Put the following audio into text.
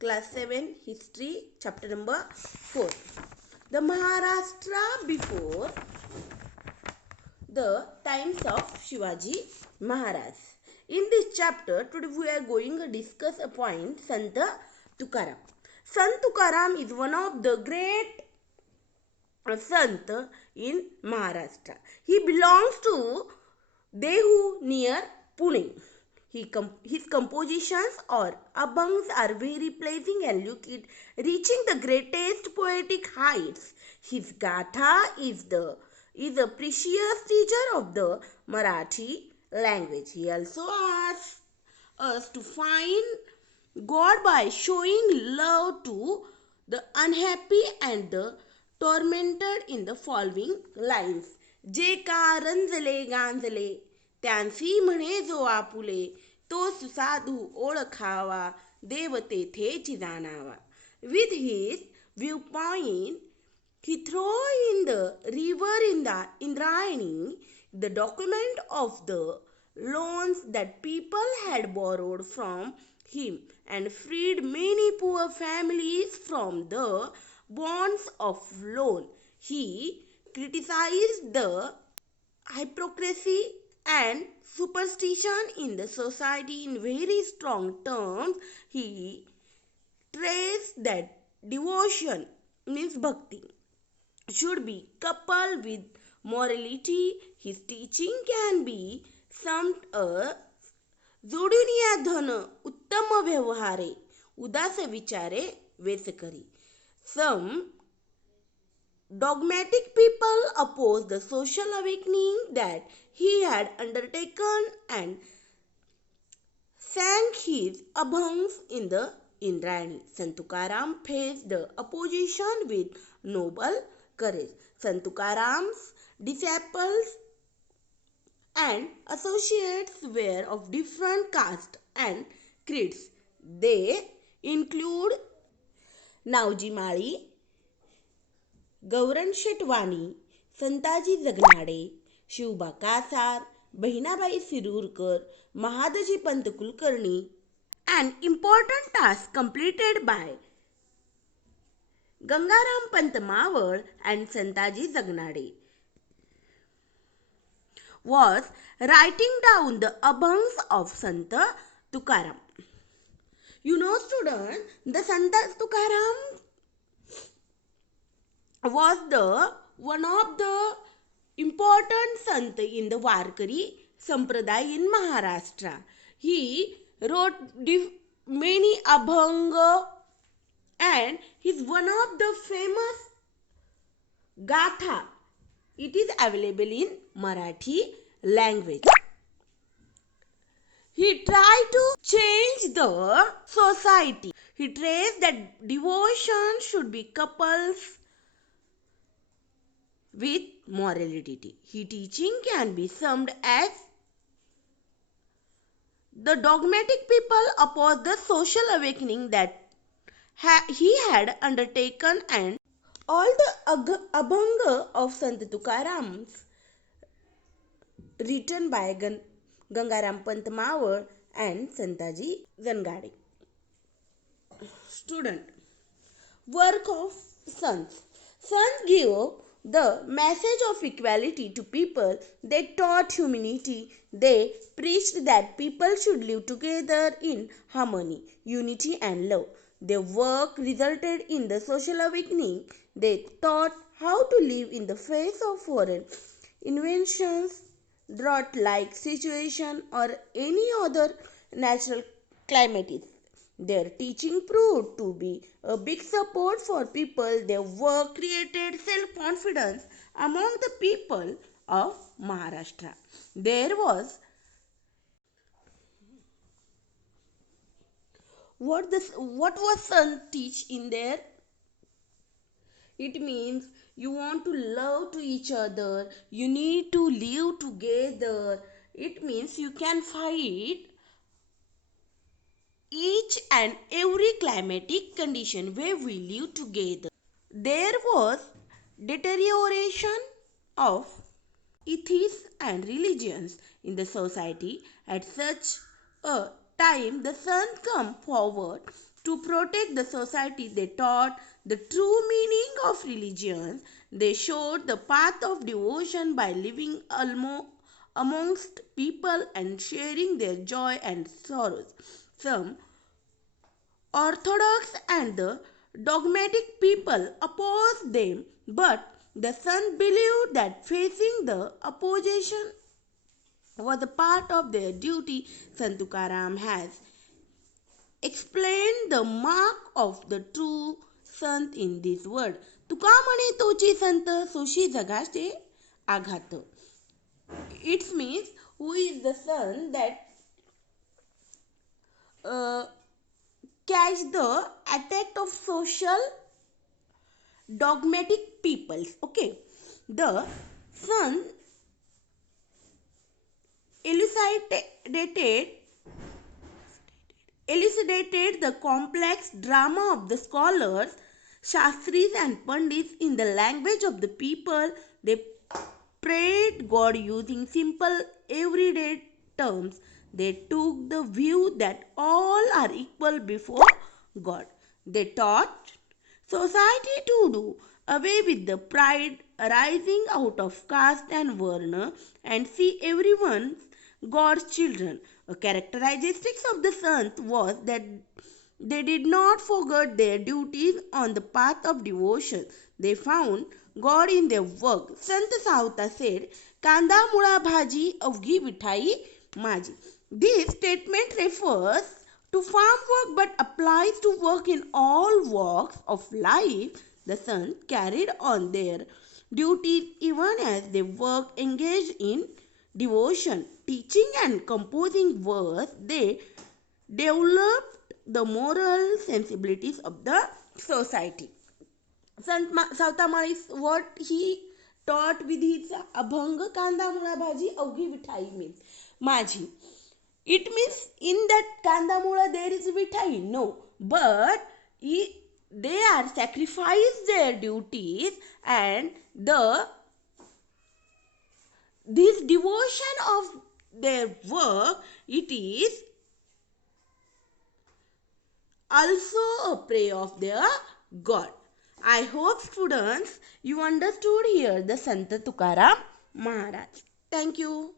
Class 7 History, chapter number 4. The Maharashtra before the times of Shivaji Maharaj. In this chapter, today we are going to discuss a point, Sant Tukaram. Sant Tukaram is one of the great Sant in Maharashtra. He belongs to Dehu near Pune. His compositions or abhangs are very pleasing and lucid, reaching the greatest poetic heights. His Gatha is a precious teacher of the Marathi language. He also asks us to find God by showing love to the unhappy and the tormented in the following lines. जे का रंजले गांजले त्यांसी म्हणे जो आपुले तो सुसाधू ओळखावा देव तेथेच जाणावा. With his viewpoint, he threw in the river in the Indrayani the document of the loans that people had borrowed from him and freed many poor families from the bonds of loan. He criticized the hypocrisy and superstition in the society in very strong terms. He stressed that devotion means bhakti should be coupled with morality. His teaching can be summed up जोडून या धन उत्तम व्यवहारे उदास विचारे vetch करी. Some dogmatic people opposed the social awakening that he had undertaken and sang his abhangs in the Indrayani. Sant Tukaram faced the opposition with noble courage. Sant Tukaram's disciples and associates were of different castes and creeds. They include नावजी Mali, गौरण शेटवाणी, Santaji Jagnade, Shivba Kasar, Bahinabai सिरूरकर, Mahadji Pant Kulkarni. An important task completed by Gangaram Pant Mawad and Santaji Jagnade was writing down the abhangs of Sant Tukaram. You know, students, the Sant Tukaram was the one of the important Sant in the Warkari Sampradaya in Maharashtra. He wrote many abhang and is one of the famous Gatha. It is available in Marathi language. He tried to change the society. He stressed that devotion should be coupled with morality. His teaching can be summed as the dogmatic people opposed the social awakening that he had undertaken and all the abhanga of Sant Tukaram written by Gangaram Pant Mawad and Santaji Jangade. Student, work of sons. Sons give the message of equality to people. They taught humanity. They preached that people should live together in harmony, unity and love. Their work resulted in the social awakening. They taught how to live in the face of foreign inventions, drought-like situation or any other natural calamities. Their teaching proved to be a big support for people. Their work created self-confidence among the people of Maharashtra. What was Sant teach in there? It means you want to love to each other. You need to live together. It means you can fight each and every climatic condition where we live together. There was deterioration of ethics and religions in the society. At such a time, the Sant come forward To protect the society, they taught the true meaning of religion. They showed the path of devotion by living amongst people and sharing their joy and sorrows. Some orthodox and the dogmatic people opposed them, but the son believed that facing the opposition was a part of their duty. Sant Tukaram has explained the mark of the true Sant in this word. तुका म्हणे तोची संत सोशी जगाचे आघात. It means who is the son that catch the attack of social dogmatic peoples. Okay, the son elucidated the complex drama of the scholars, Shastris and Pandits in the language of the people. They prayed God using simple everyday terms. They took the view that all are equal before God. They taught society to do away with the pride arising out of caste and varna and see everyone God's children. A characteristic of the Sant was that they did not forget their duties on the path of devotion. They found God in their work. Sant Sahuta said, Kanda mula bhaji avgi vithai maji. This statement refers to farm work but applies to work in all walks of life. The Sant carried on their duties even as they worked engaged in devotion, teaching and composing verse. They developed the moral sensibilities of the society. Sant Sautamalis, what he taught with his Abhanga Kanda Mula Bhaji Avgi Vithai means Maji. It means in that Kanda Mula there is Vithai. No, but they are sacrificed their duties and this devotion of their work, it is also a prayer of their God. I hope students you understood here the Sant Tukaram Maharaj. Thank you.